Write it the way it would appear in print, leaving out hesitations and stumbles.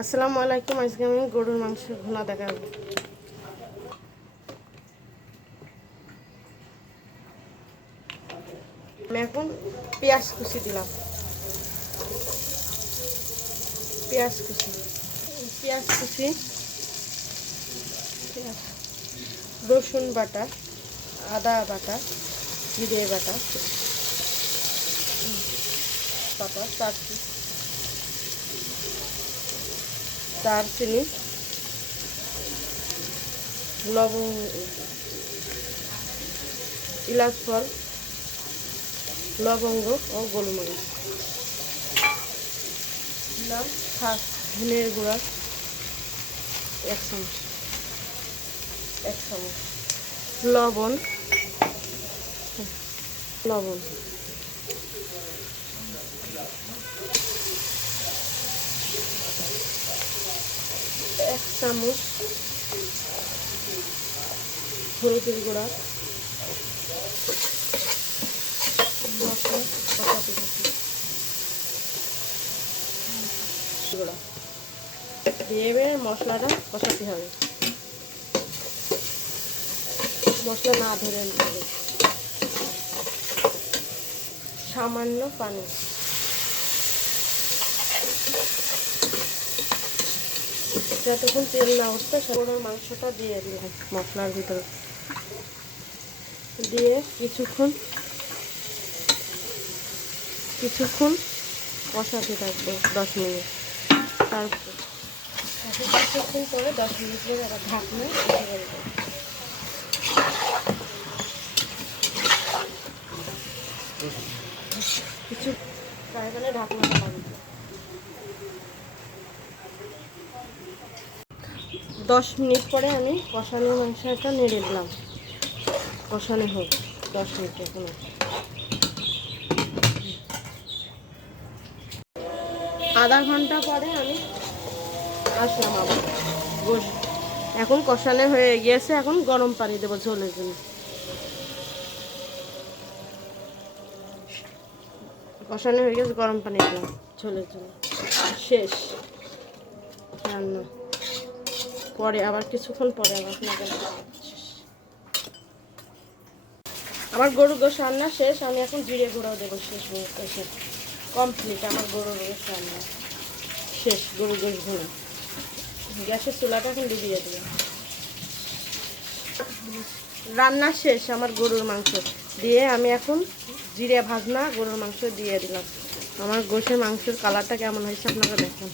আসসালামু আলাইকুম। আজকে আমি গরুর মাংস ভুনা দেখাবো। আমি এখন পেঁয়াজ কুচি দিলাম, পেঁয়াজ কুচি, রসুন বাটা, আদা বাটা, জিরে বাটা, দারচিনি, লবঙ্গ, ইলাচ ফল, লবঙ্গ ও গোলমরিচ, ধনের গুঁড়া 1 চামচ, লবণ, লবণ, 1 চামচ হলুদের গুঁড়া, মশলা কষাতে গুঁড়া দিয়ে মশলাটা কষাতে হবে, মশলা না ধরে নেবে। সামান্য পানি, যতক্ষণ তেল না উঠবে সেগুলোর মাংসটা দিয়ে দিলাম মশলার ভিতরে, দিয়ে কিছুক্ষণ কষাতে থাকবো 10 মিনিট। তারপর কিছুক্ষণ পরে 10 মিনিট পরে আবার ঢাকনা দিয়ে দেবো। কিছু তারপরে ঢাকনাটা লাগবে। 10 মিনিট পরে আমি কষানো মাংসটা নেড়ে দিলাম, কষানো হোক 10 মিনিট। এখন আধা ঘন্টা পরে আমি আসলাম আবার এখন কষানো হয়ে গিয়েছে। এখন গরম পানি দেবো ঝোলের জন্য। কষানো হয়ে গেছে, গরম পানি দিলাম ঝোলের জন্য। শেষ রান্না। পরে আবার কিছুক্ষণ পরে আমার গরুর গোশ রান্না শেষ। আমি এখন জিরে গুঁড়াও দেবো। শেষ কমপ্লিট আমার গরুর গোশ রান্না শেষ। গরুর গোশ ভুনা। গ্যাসের চুলাটা এখন ডুবিয়ে দেবো। রান্না শেষ আমার গরুর মাংস দিয়ে। আমি এখন জিরে ভাজনা গরুর মাংস দিয়ে দিলাম। আমার গোশের মাংসের কালারটা কেমন হয়েছে আপনারা দেখেন।